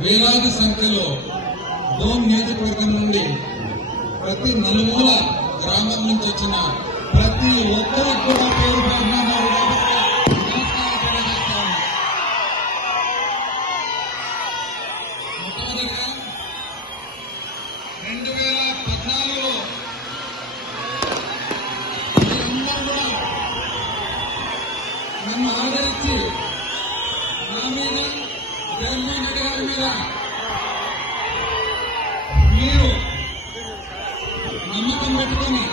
వేలాది సంఖ్యలో డోన్ నియోజకవర్గం నుండి ప్రతి నలుమూల గ్రామం నుంచి వచ్చిన ప్రతి ఒక్కరికి మొట్టమొదటిగా రెండు వేల పద్నాలుగులో మీరందరూ కూడా నన్ను ఆదరించి నా మీద జగన్మోహన్ రెడ్డి గారి మీద మీరు నమ్మకం పెట్టుకొని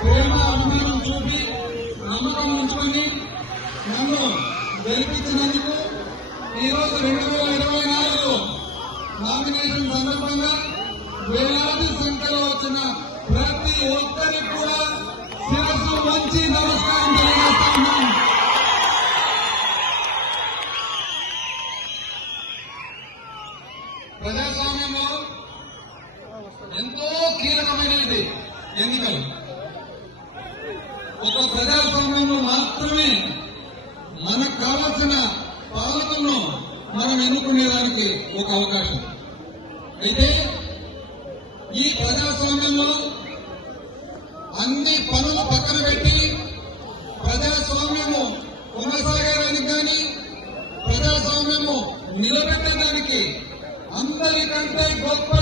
ప్రేమ అభిమానం చూపి నమ్మకం ఉంచుకొని నన్ను గెలిపించినందుకు ఈరోజు రెండు వేల ఇరవై నాలుగు నామినేషన్ సందర్భంగా వేలాది సంఖ్యలో వచ్చిన ప్రతి ఒక్కరికి కూడా శిరస్సు మంచి నమస్కారం తెలియజేస్తా ఉన్నాం. ప్రజాస్వామ్యంలో ఎంతో కీలకమైనది ఎన్నికలు. ఒక ప్రజాస్వామ్యంలో మాత్రమే మనకు కావలసిన పాలకులను మనం ఎన్నుకునేదానికి ఒక అవకాశం. అయితే ఈ ప్రజాస్వామ్యంలో అన్ని పనులు పక్కన పెట్టి ప్రజాస్వామ్యము కొనసాగడానికి కానీ ప్రజాస్వామ్యము నిలబెట్టడానికి అందరికంటే గొప్ప